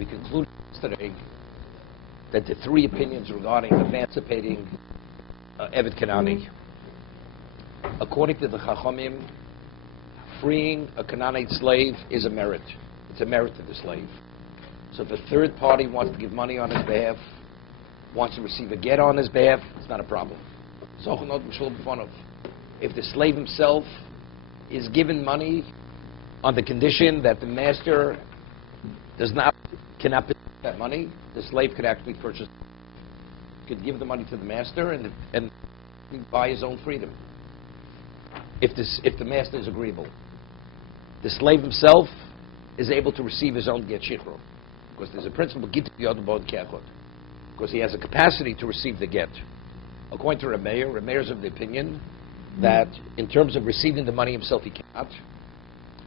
We concluded yesterday that the three opinions regarding emancipating Eved Kanani. According to the Chachamim, freeing a Canaanite slave is a merit. It's a merit to the slave. So if a third party wants to give money on his behalf, wants to receive a get on his behalf, it's not a problem. If the slave himself is given money on the condition that the master cannot pay that money, the slave could actually could give the money to the master and buy his own freedom. If the master is agreeable, the slave himself is able to receive his own get shichro, because there's a principle because he has a capacity to receive the get. According to Rameir is of the opinion that in terms of receiving the money himself, he cannot,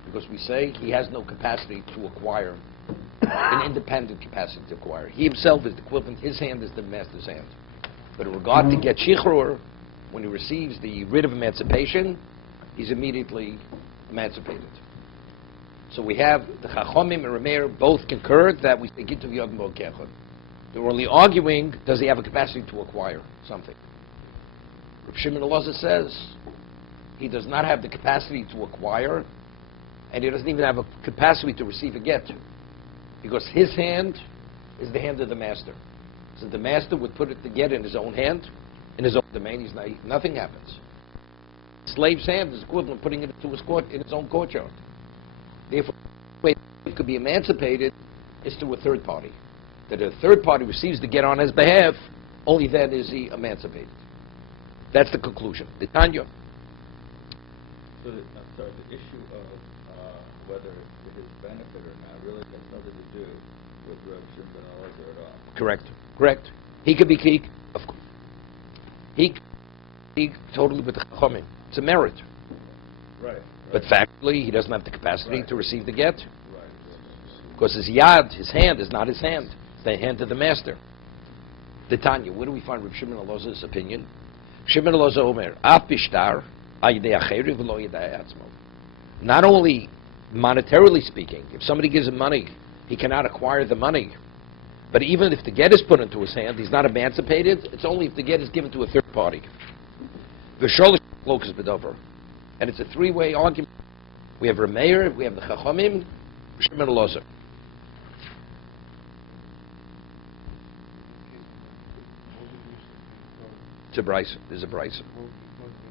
because we say he has no capacity to acquire, an independent capacity to acquire. He himself is the equivalent, his hand is the master's hand. But in regard to get shichrur, when he receives the writ of emancipation, he's immediately emancipated. So we have the Chachamim and Rameir both concurred that we say Gitav Yodim Bo Kechod. They're only arguing, does he have a capacity to acquire something? Rav Shimon Elazar says he does not have the capacity to acquire, and he doesn't even have a capacity to receive a get, because his hand is the hand of the master. So the master would put the get in his own hand, in his own domain. Nothing happens. The slave's hand is equivalent to putting it into his court, in his own courtyard. Therefore, the way it could be emancipated is to a third party. That a third party receives the get on his behalf, only then is he emancipated. That's the conclusion. The Tanya. So the issue of whether it's to his benefit or not really has nothing to do with Rav Shimon Elazar at all. Correct. He could be he totally with the Chachamim. It's a merit. Right. But factually, he doesn't have the capacity to receive the get. Right. Because his yad, his hand, is not his hand. It's the hand of the master. The Tanya, where do we find Rav Shimon Elazar's opinion? Shimon Elazar Omer, Af bishtar, ayidei acheri v'lo yidei atzmo. Not only monetarily speaking, if somebody gives him money, he cannot acquire the money. But even if the get is put into his hand, he's not emancipated. It's only if the get is given to a third party. V'sholish lokas b'dover. And it's a three-way argument. We have Rameir, we have the Chachamim, Shimon Elazar. It's a brisa. There's a brisa.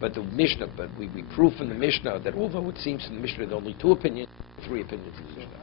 But the Mishnah, we prove from the Mishnah that although it seems in the Mishnah there are only two opinions, three opinions in the Mishnah.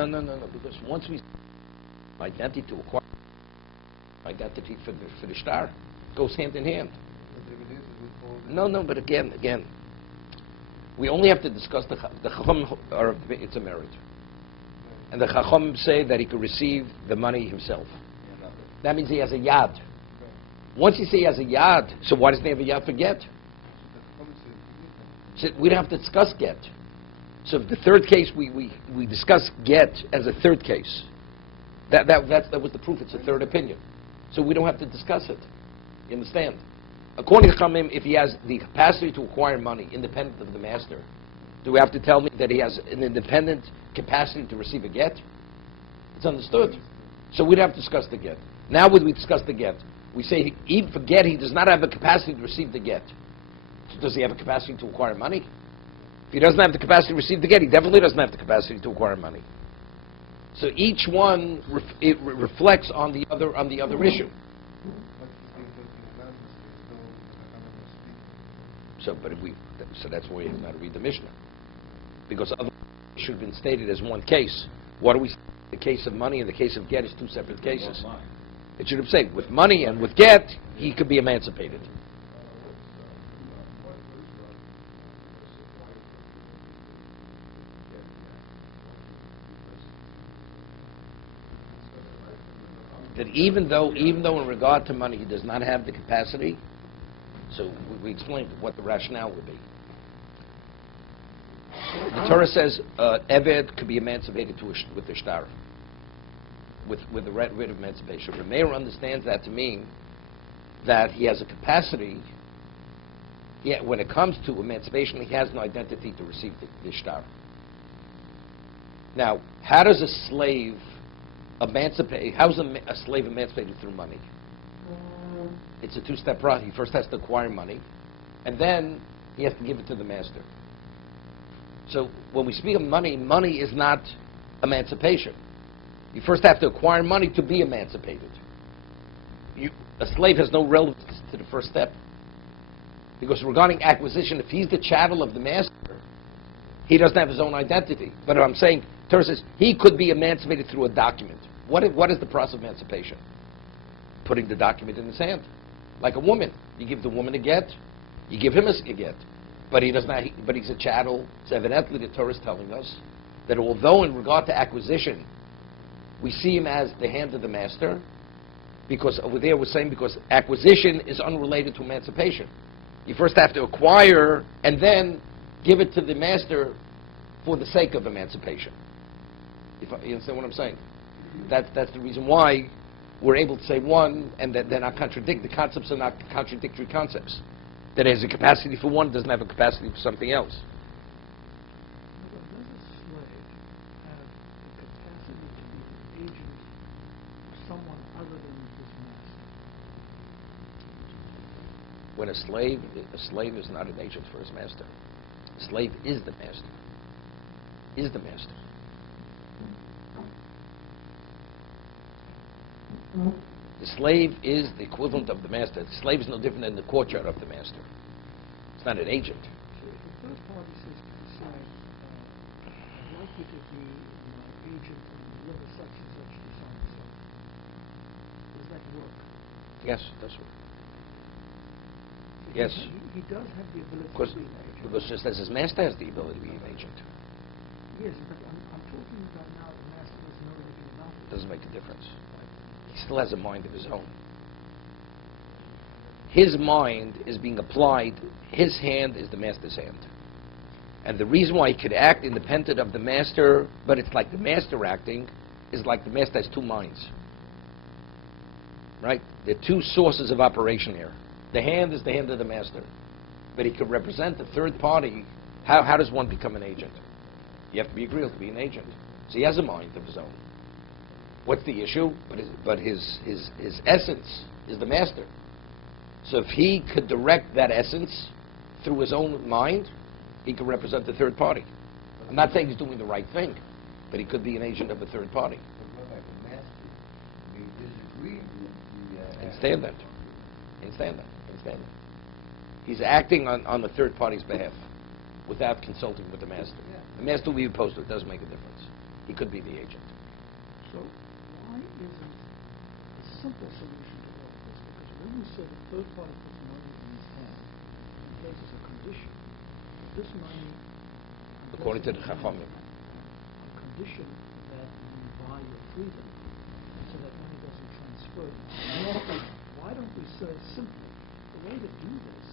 No, because once we identity to acquire identity for the star goes hand in hand. No, but again, we only have to discuss the Chacham, or it's a merit. And the Chacham say that he could receive the money himself. That means he has a yad. Once you say he has a yad, so why doesn't he have a yad for get? So we don't have to discuss get. So the third case, we discuss get as a third case. That was the proof. It's a third opinion. So we don't have to discuss it. You understand? According to Chamim, if he has the capacity to acquire money independent of the master, do we have to tell me that he has an independent capacity to receive a get? It's understood. So we don't have to discuss the get. Now when we discuss the get, we say even for get, he does not have a capacity to receive the get. So does he have a capacity to acquire money? If he doesn't have the capacity to receive the get, he definitely doesn't have the capacity to acquire money. So each one reflects on the other issue. So that's why you have to read the Mishnah, because otherwise it should have been stated as one case. What do we say? The case of money and the case of get is two separate cases. It should have said with money and with get he could be emancipated. that even though in regard to money he does not have the capacity, so we explained what the rationale would be. The Torah says Eved could be emancipated with the shtar, with the right of emancipation. The mayor understands that to mean that he has a capacity. When it comes to emancipation, he has no identity to receive the shtar. Now, how does a slave emancipate? How is a slave emancipated through money? It's a two-step process. He first has to acquire money, and then he has to give it to the master. So when we speak of money, money is not emancipation. You first have to acquire money to be emancipated. A slave has no relevance to the first step. Because regarding acquisition, if he's the chattel of the master, he doesn't have his own identity. But I'm saying, Torah says, he could be emancipated through a document. What is the process of emancipation? Putting the document in his hand. Like a woman. You give the woman a get, you give him a get. But he does not. But he's a chattel. So evidently, the Torah is telling us that although in regard to acquisition, we see him as the hand of the master, because over there we're saying because acquisition is unrelated to emancipation. You first have to acquire and then give it to the master for the sake of emancipation. You understand what I'm saying? That's the reason why we're able to say one and that they're not contradictory. The concepts are not contradictory concepts. That has a capacity for one doesn't have a capacity for something else. Does a slave have the capacity to be an agent of someone other than his master? When a slave is not an agent for his master. A slave is the master. Is the master. The slave is the equivalent of the master. The slave is no different than the courtyard of the master. It's not an agent. So if the third party says to the slave, I'd like you to be my agent and deliver such and such to so and so, does that work? Yes, it does work. Because Yes. He does have the ability Because, to be an agent. because just as his master has the ability to be an agent, Yes, but I'm talking about now the master doesn't know anything about it. it doesn't make a difference. He still has a mind of his own. His mind is being applied, his hand is the master's hand. And the reason why he could act independent of the master, but it's like the master acting, is like the master has two minds. Right? There are two sources of operation here. The hand is the hand of the master. But he could represent the third party. How does one become an agent? You have to be agreeable to be an agent. So he has a mind of his own. What's the issue? But his essence is the master. So if he could direct that essence through his own mind, he could represent the third party. I'm not saying he's doing the right thing, but he could be an agent of a third party. Understand that. Understand that. Understand that. He's acting on the third party's behalf without consulting with the master. The master will be opposed to it. It doesn't make a difference. He could be the agent. So why isn't a simple solution to all of this? Because when you say the third party puts money in his hand and places a condition, this money, According to the Chachamim. on condition that you buy your freedom, so that money doesn't transfer. Why don't we say simply, the way to do this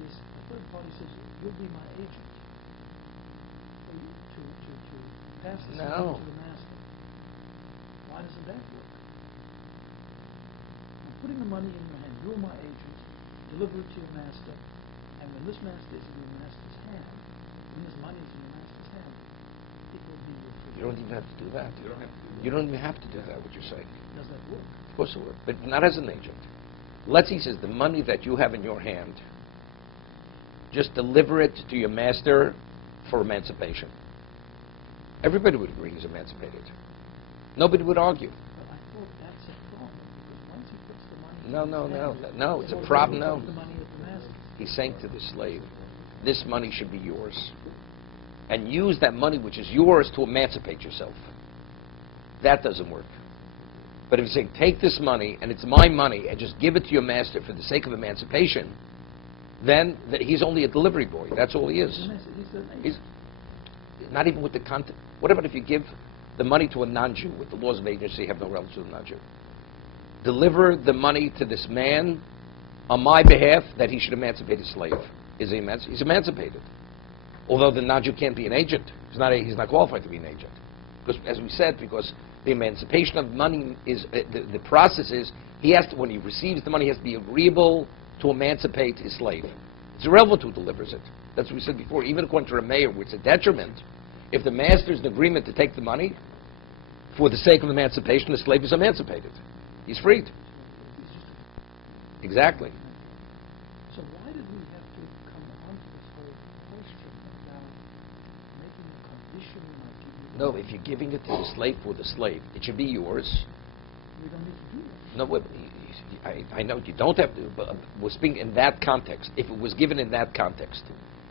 is the third party says, you'll be my agent. To pass this money to the master. Why doesn't that work? I'm putting the money in your hand. You're my agent. Deliver it to your master. And when this master is in your master's hand, when this money is in your master's hand, it will be your freedom. You don't even have to do that. You don't even have to do that, what you're saying. Does that work? Of course it will. But not as an agent. Let's say he says the money that you have in your hand, just deliver it to your master for emancipation. Everybody would agree he's emancipated. Nobody would argue. But I thought that's a problem, because once he puts the money No, it's a problem. No. The money of the master. He's saying to the slave, this money should be yours. And use that money which is yours to emancipate yourself. That doesn't work. But if he's saying, take this money, and it's my money, and just give it to your master for the sake of emancipation, then he's only a delivery boy. That's all he is. He's not even with the content. What about if you give the money to a non-Jew with the laws of agency have no relevance to the non-Jew? deliver the money to this man on my behalf that he should emancipate his slave. Is he he's emancipated. Although the non-Jew can't be an agent. He's not qualified to be an agent. Because, as we said, because the emancipation of money is, the process is, he has to, when he receives the money, he has to be agreeable to emancipate his slave. It's irrelevant who delivers it. That's what we said before. Even according to a mayor, where it's a detriment, if the master is in agreement to take the money, for the sake of emancipation, the slave is emancipated. He's freed. Exactly. So why did we have to come on to this whole question about making a condition like giving? No, if you're giving it to the slave for the slave, it should be yours. We don't need to do that. No, I know you don't have to, but we're speaking in that context. If it was given in that context,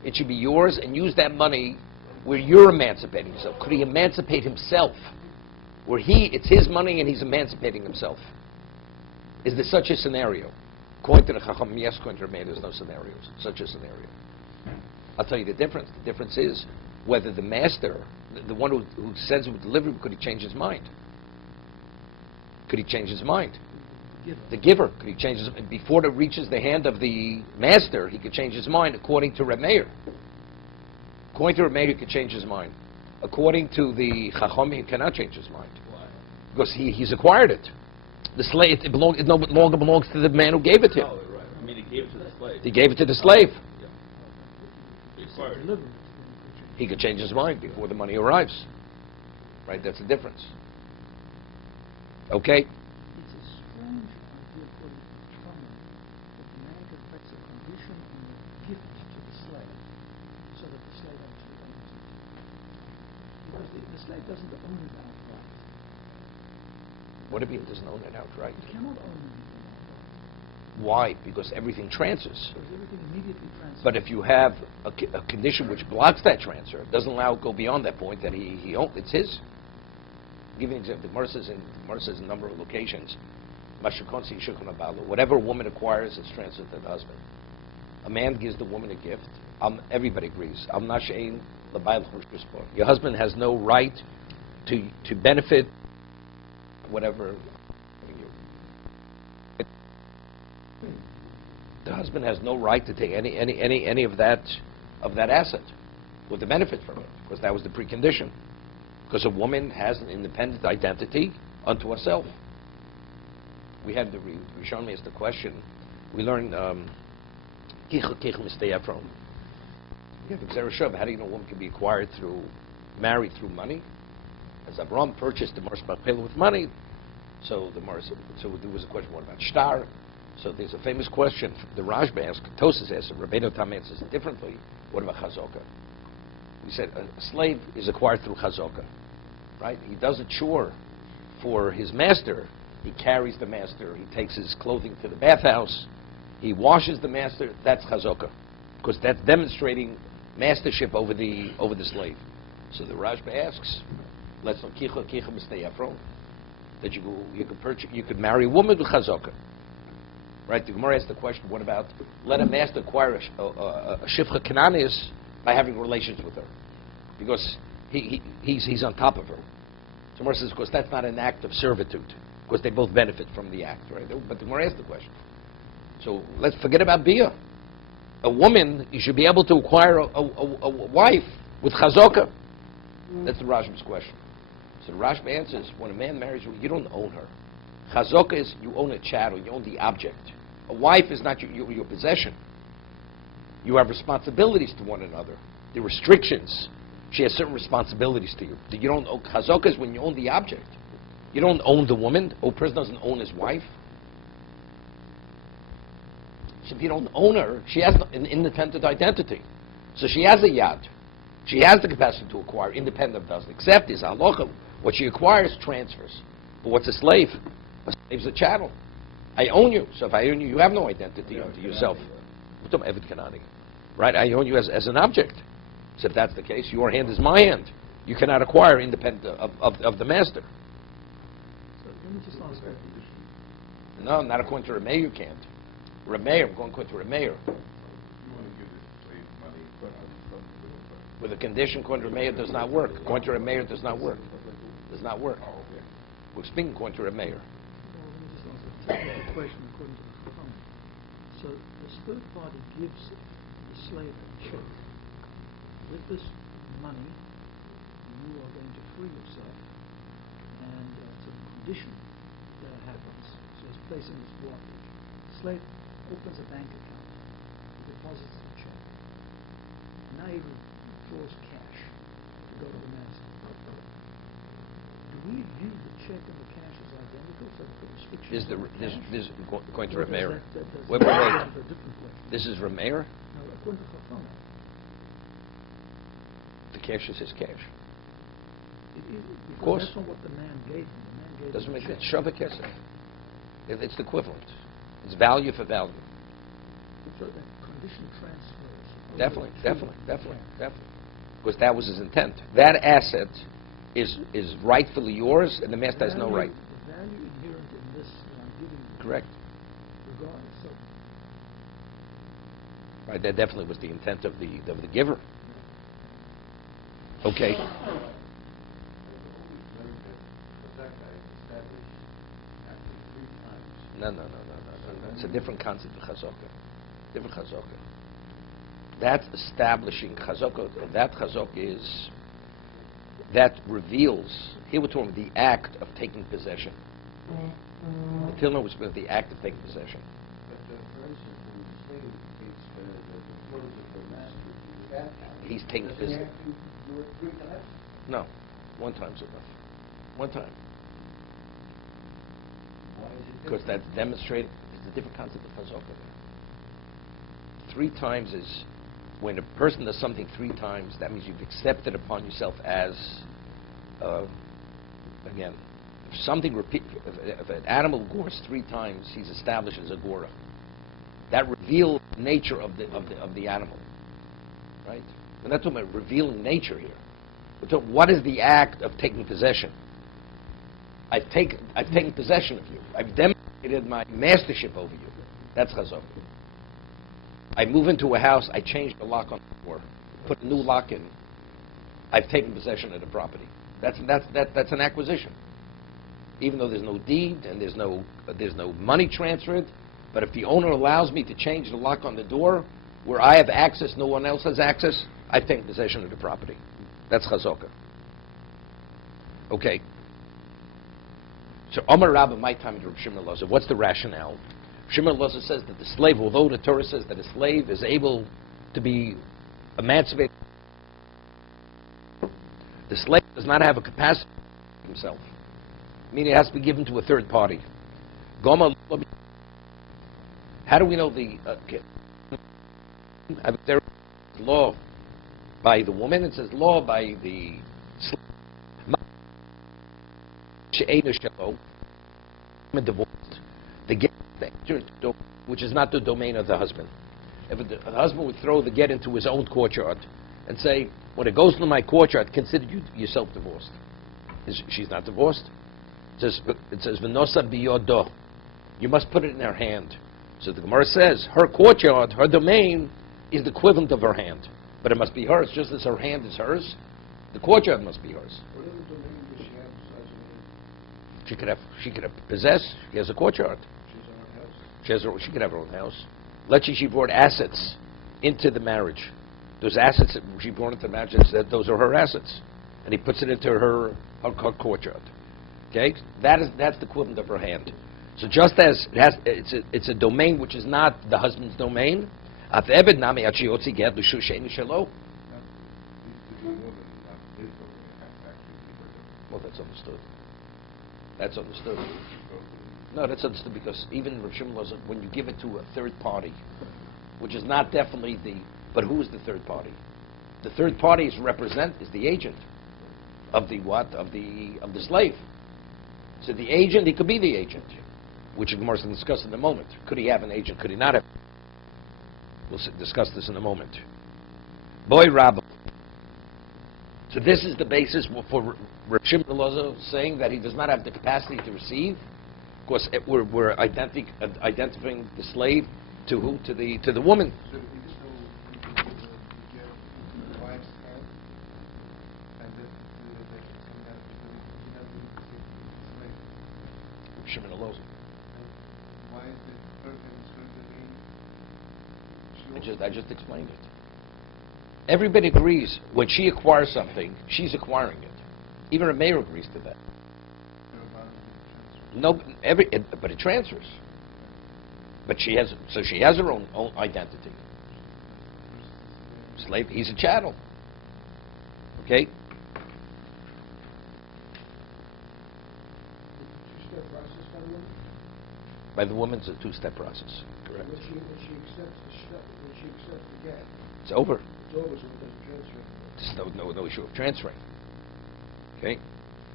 it should be yours, and use that money where you're emancipating yourself. Could he emancipate himself? Where it's his money and he's emancipating himself. Is there such a scenario? According to the Chacham, yes, according to the Rebbe, there's no scenarios. Such a scenario. I'll tell you the difference. The difference is whether the master, the one who sends him delivery, could he change his mind? Could he change his mind? The giver, could he change his mind? Before it reaches the hand of the master, he could change his mind, according to Reb Meir. According to Reb Meir, he could change his mind. According to the Chacham, he cannot change his mind. Why? Because he's acquired it. The slave, it no longer belongs to the man who gave it to him. Oh, right. I mean, he gave it to the slave. He gave it to the slave. Yeah. He acquired it. Delivered it. He could change his mind before the money arrives. Right? That's the difference. Okay? It's a strange idea according to the Talmud that the man affects a condition on the gift to the slave so that the slave actually owns it. Because the slave doesn't own it outright. What if he doesn't own it outright? He cannot own anything outright. Why? Because everything transfers. Because everything immediately transfers. But if you have a condition which blocks that transfer, doesn't allow it to go beyond that point, that he owns, it's his. I'll give you an example. The Gemara says in a number of locations, whatever a woman acquires, it's transferred to the husband. A man gives the woman a gift. Everybody agrees. Your husband has no right to benefit whatever. The husband has no right to take any of that asset or the benefit from it, because that was the precondition. Because a woman has an independent identity unto herself. We had the Rishon asked the question. We learned Mistei Ephron. We have Xer Shov. How do you know a woman can be married through money? As Abraham purchased the Mars Bachpela with money, so there was a question, what about Shtar? So there's a famous question the Rashba asked, Tosas asked, Rabbeinu Tam answers it differently. What about Chazokah? We said a slave is acquired through Chazokah, right? He does a chore for his master. He carries the master. He takes his clothing to the bathhouse. He washes the master. That's Chazokah, because that's demonstrating mastership over the slave. So the Rashba asks, let's know kicha Mistei Ephron, that you could marry a woman with Chazokah. Right? The Gemara asked the question, what about let a master acquire a Shifcha Kananis by having relations with her? Because he's on top of her. So Gemara says, of course, that's not an act of servitude, because they both benefit from the act, right? But the Gemara asked the question. So let's forget about Bia. A woman, you should be able to acquire a wife with Chazokah. That's the Rashba's question. So the Rashba answers, when a man marries her, you don't own her. Chazokah is you own a chattel, you own the object. A wife is not your possession. You have responsibilities to one another. There are restrictions. She has certain responsibilities to you. You don't own Chazokah is when you own the object. You don't own the woman. A person doesn't own his wife. So if you don't own her, she has an independent identity. So she has a yad. She has the capacity to acquire, independent of doesn't. Except is halacha. What she acquires transfers. But what's a slave? A slave's a chattel. I own you. So if I own you, you have no identity unto yourself. Right? I own you as an object. So if that's the case, your hand is my hand. You cannot acquire independent of the master. So let me just ask that. No, not according to Remeir, you can't. Remeir, I'm going according to Remeir. With a condition, according to Remeir, does not work. According to Remeir, does not work. Does not work. We're speaking according to Remeir. technical question according to the Quran. So this third party gives the slave a check. With this money, you are going to free yourself, and it's a condition that it happens. So it's placing this blockage. The slave opens a bank account, deposits the check. Now he withdraws cash to go to the master. Do we view the check and the cash as identical? So the restriction This is going to Or Rameir. does that Wait. have a different question? This is Rameir. No, according to Chacham, The cash is his cash. Of course. That's not what the man gave him. The man gave Doesn't him make a sense. check. Shava kesef. It's the equivalent. It's value for value. So that condition transfers. Definitely. Because that was his intent. That asset is rightfully yours, and the master has no right. The value inherent in this that I'm giving you. Correct. Regardless of. Right. That definitely was the intent of the giver. Okay. No. It's a different concept of chazaka. Different chazaka. That establishing chazaka, that chazaka is, that reveals, here we're talking about the act of taking possession. The Tilma was about the act of taking possession. He's taking possession. No. One time's enough. One time. Because that's demonstrated. It's a different concept of chazaka. 3 times is when a person does something 3 times. That means you've accepted upon yourself as, again, if something if an animal gores 3 times, he's established as a gora. That reveals the nature of the animal, right? We're not talking about revealing nature here. We're talking what is the act of taking possession. I've taken possession of you. I've demonstrated my mastership over you. That's chazaka. I move into a house. I change the lock on the door, put a new lock in. I've taken possession of the property. That's an acquisition. Even though there's no deed and there's no money transferred, but if the owner allows me to change the lock on the door, where I have access, no one else has access, I've taken possession of the property. That's chazaka. Okay. So Omar Rabba, my time to Reb Shimon Elazar. What's the rationale? Shimon Elazar says that the slave, although the Torah says that a slave is able to be emancipated, the slave does not have a capacity for himself. Meaning it has to be given to a third party. Goma. How do we know the there is law by the woman? It says law by the slave. Divorced, the get, which is not the domain of the husband. If the husband would throw the get into his own courtyard and say, when it goes into my courtyard, consider yourself divorced. She's not divorced. It says v'nosa biyodo. You must put it in her hand. So the Gemara says her courtyard, her domain, is the equivalent of her hand, but it must be hers. Just as her hand is hers, the courtyard must be hers. What other domain does she have besides her name? She could have possessed. She has a courtyard. She's her own house? She could have her own house. Let's say she brought assets into the marriage. Those assets that she brought into the marriage, those are her assets, and he puts it into her courtyard. Okay, that's the equivalent of her hand. So just as it's a domain which is not the husband's domain. Well, that's understood. That's understood. No, that's understood because even Rav Shimon was when you give it to a third party, which is not definitely but who is the third party? The third party is the agent of the what? Of the slave. So the agent, he could be the agent, which Gemara is going to discuss in a moment. Could he have an agent? Could he not have? We'll discuss this in a moment. Boy, Rabbi. So this is the basis for Reb Shimon Elazar saying that he does not have the capacity to receive. Of course, we're identifying the slave to who? To the woman. So we just know we get the wife's hand, and then Reb Shimon Elazar. implies that person is going to be... I just explained it. Everybody agrees when she acquires something, she's acquiring it. Even a mayor agrees to that. No, but it transfers. But she has her own identity. Slave, he's a chattel. Okay? Two-step process by the woman? By the woman, it's a two-step process. Correct. When she accepts the gap, It's over. it's over, so it doesn't transfer. There's no issue of transferring. Okay?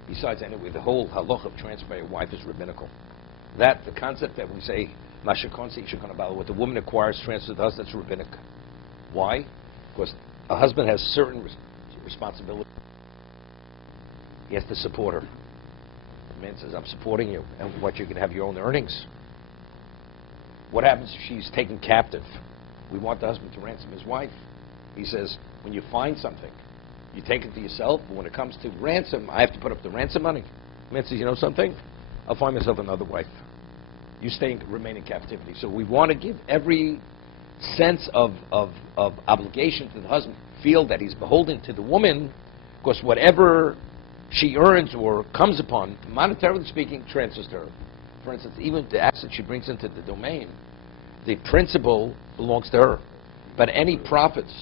Besides, anyway, the whole halach of transferring a wife is rabbinical. The concept that we say, what the woman acquires transfers to us, that's rabbinic. Why? Because a husband has certain responsibility. He has to support her. The man says, I'm supporting you, and what, you can have your own earnings. What happens if she's taken captive? We want the husband to ransom his wife. He says, when you find something, you take it to yourself, but when it comes to ransom, I have to put up the ransom money. The man says, you know something? I'll find myself another wife. You remain in captivity. So we want to give every sense of obligation to the husband, feel that he's beholden to the woman, because whatever she earns or comes upon, monetarily speaking, transfers to her. For instance, even the asset she brings into the domain, the principal belongs to her. But any profits,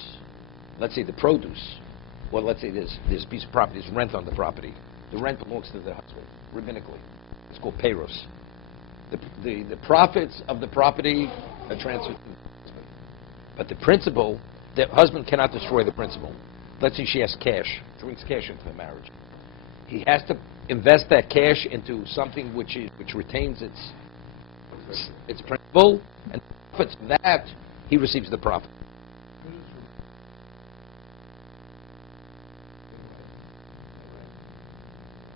let's say the produce, well, let's say this piece of property is rent on the property. The rent belongs to the husband, rabbinically. It's called payros. The profits of the property are transferred to the husband. But the principal, the husband cannot destroy the principal. Let's say she has cash, brings cash into the marriage. He has to invest that cash into something which retains its principal, and profits from that, he receives the profit.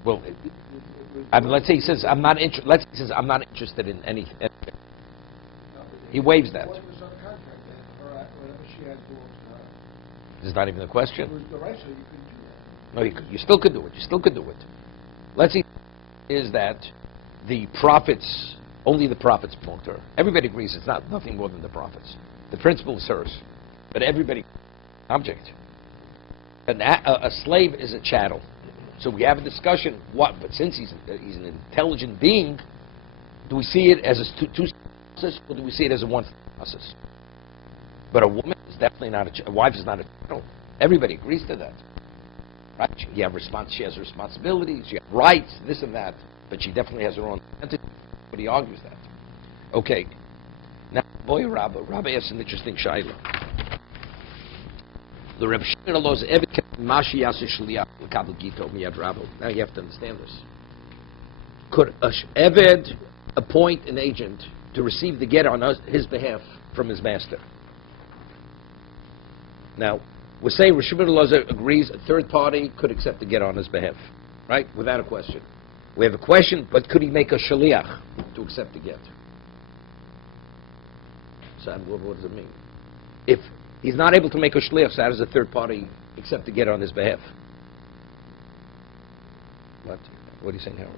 Well, let's say he says, I'm not interested in anything. He waives that. This is not even a question. No, you still could do it. You still could do it. Let's see, is that the profits, only the profits belong to her. Everybody agrees it's nothing more than the profits. The principal is hers. But everybody, object. A slave is a chattel. So we have a discussion, but since he's an intelligent being, do we see it as a two process, or do we see it as a one process? But a woman is definitely not a wife is not a chattel. Everybody agrees to that. Right? She has responsibilities, she has rights, this and that, but she definitely has her own identity. But he argues that. Okay. Now, boy, Rabbi asks an interesting shaila. The Reb Shimon Eloz's Eved Mashi Yaseh Shliach L'Kabel Gito Miyad Rabbo. Now you have to understand this. Could Eved appoint an agent to receive the get on his behalf from his master? Now, we're saying Reb Shimon Eloz's agrees a third party could accept the get on his behalf, right? Without a question. We have a question, but could he make a shaliach to accept the get? So what does it mean? If he's not able to make a shliach, so how does a third party accept the get on his behalf? What are you saying, Howard?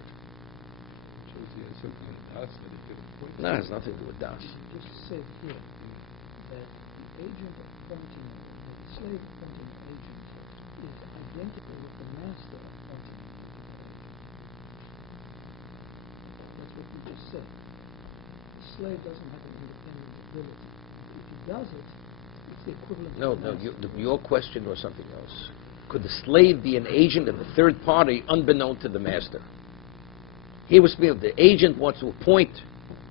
No, it has nothing to do with das. Just said here that the agent appointing, the slave appointing agent is identical with the master appointing agent. That's what you just said. The slave doesn't have an independent ability. If he does it, it's the equivalent of the master. Your question was something else. Could the slave be an agent of a third party unbeknown to the master? Here was the agent wants to appoint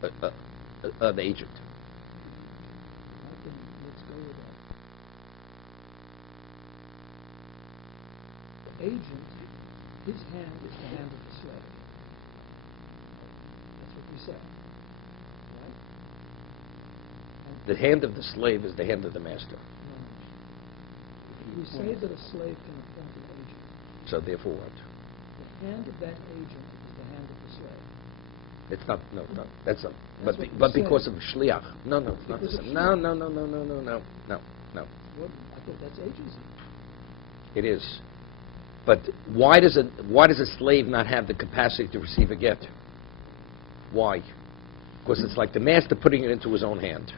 an agent. Let's go with that. The agent, his hand is the hand of the slave. That's what we said. Right? The hand of the slave is the hand of the master. We say that a slave can appoint an agent. So therefore what? The hand of that agent is the hand of the slave. It's not, no, that's not. That's But what you because said. of shliach. No, it's not the Because of same. shliach. No. Well, I thought that's agency. It is. But why does a slave not have the capacity to receive a get? Why? because it's like the master putting it into his own hand.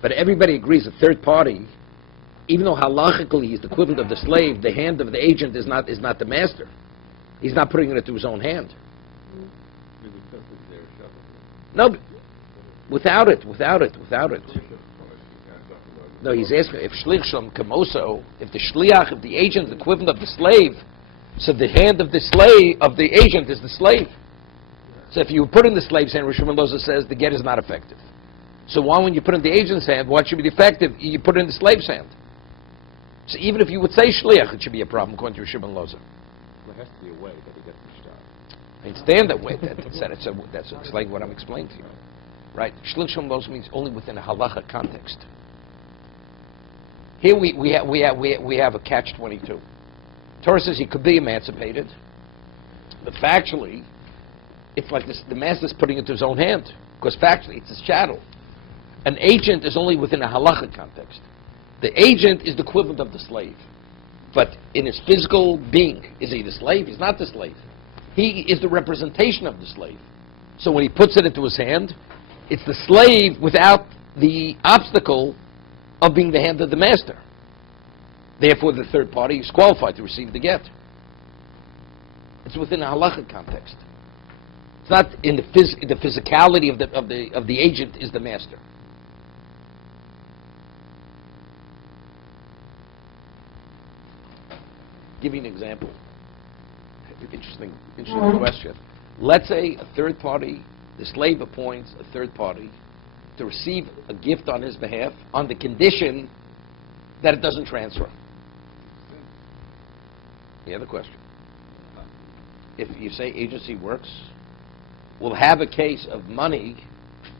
But everybody agrees a third party, even though halachically he's the equivalent of the slave, the hand of the agent is not the master. He's not putting it into his own hand. No, but without it. No, he's asking if shlich shalom kamoso, if the agent is the equivalent of the slave, so the hand of the slave, of the agent is the slave. So if you put in the slave's hand, Rosh Hashanah says the get is not effective. So why, when you put in the agent's hand, what should be effective? You put it in the slave's hand. So even if you would say shliach, it should be a problem according to Rosh Hashanah. There has to be a way that he gets the shot. I understand that way. That's like what I'm explaining to you. Right? Shlich shalom loza means only within a halacha context. Here we have a catch-22. Torah says he could be emancipated, but factually, it's like this, the master's putting it to his own hand, because factually it's his chattel. An agent is only within a halacha context. The agent is the equivalent of the slave, but in his physical being, is he the slave? He's not the slave. He is the representation of the slave. So when he puts it into his hand, it's the slave without the obstacle of being the hand of the master. Therefore, the third party is qualified to receive the get. It's within a halachic context. It's not in the physicality of the agent is the master. Give you an example. Interesting question. Let's say a third party, the slave appoints a third party to receive a gift on his behalf on the condition that it doesn't transfer. Any other question? If you say agency works, we'll have a case of money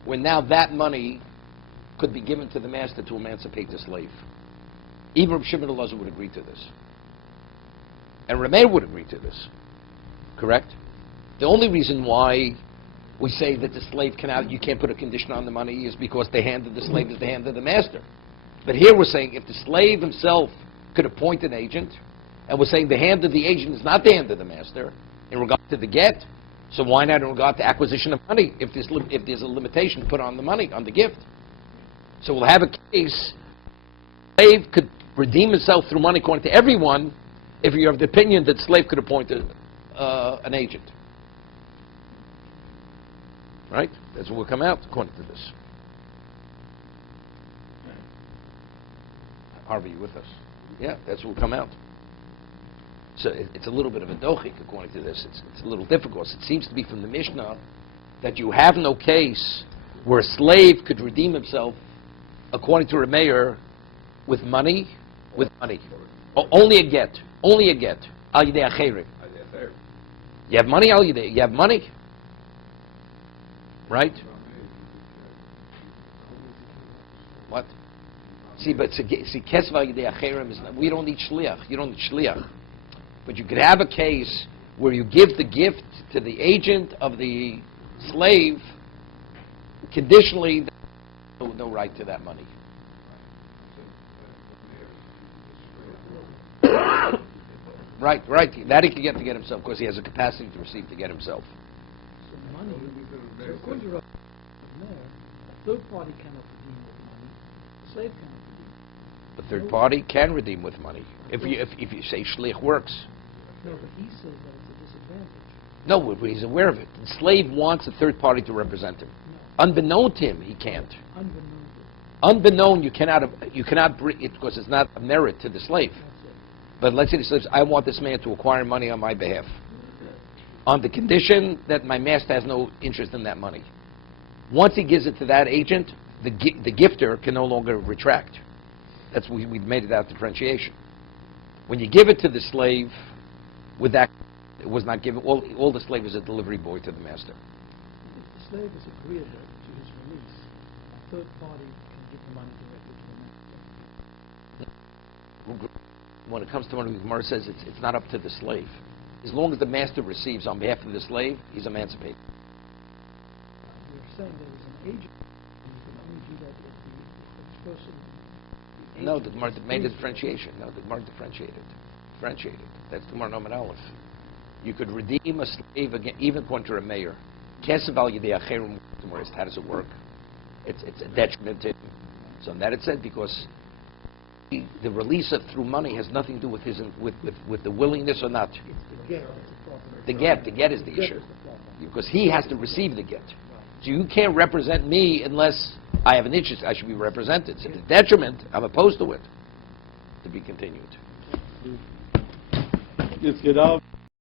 where now that money could be given to the master to emancipate the slave. Even Reb Shimon Elazar would agree to this. And Rameir would agree to this. Correct? The only reason why we say that the slave you can't put a condition on the money is because the hand of the slave is the hand of the master. But here we're saying if the slave himself could appoint an agent, and we're saying the hand of the agent is not the hand of the master in regard to the get, so why not in regard to acquisition of money if there's a limitation put on the money, on the gift? So we'll have a case, the slave could redeem himself through money according to everyone if you have the opinion that the slave could appoint an agent. Right? That's what will come out according to this. Harvey, you with us? Yeah, that's what will come out. So it's a little bit of a dochik according to this. It's a little difficult. It seems to be from the Mishnah that you have no case where a slave could redeem himself, according to Rameir, with money. Only a get. Al yidei acherim. You have money, al yidei. You have money. Right? What? See, kesva yidei acherim is not, we don't need shliach. You don't need shliach. But you could have a case where you give the gift to the agent of the slave, conditionally, no right to that money. Right. That he can get to get himself because he has a capacity to receive to get himself. So money, so according to Rabbi Kalatsky, a third party cannot redeem with money, the slave cannot redeem. The third party can redeem with money. If you say shlich works. No, but he says that it's a disadvantage. No, but he's aware of it. The slave wants a third party to represent him. No. Unbeknown to him, he can't. Unbeknown, you cannot bring it because it's not a merit to the slave. But let's say the slave says, I want this man to acquire money on my behalf, on the condition that my master has no interest in that money. Once he gives it to that agent, the gifter can no longer retract. That's we made it out differentiation. When you give it to the slave, with that, it was not given. All the slave is a delivery boy to the master. If the slave is agreeable to his release, a third party can give the money directly to the master. When it comes to money, Gemara says it's not up to the slave. As long as the master receives on behalf of the slave, he's emancipated. You're saying there is an agent, and you can only do that if the person. No, the Gemara made a differentiation. No, the Gemara differentiated. That's the Gemara Nomen Aleph. You could redeem a slave again, even according to a mayor. How does it work? It's a detriment to him. So on that it said, because the release of through money has nothing to do with his with the willingness or not. It's the get. It's the problem. The get is the Get issue. is the problem. Because he has to receive the get. So you can't represent me unless I have an interest. I should be represented. So the detriment, I'm opposed to it. To be continued. Jetzt genau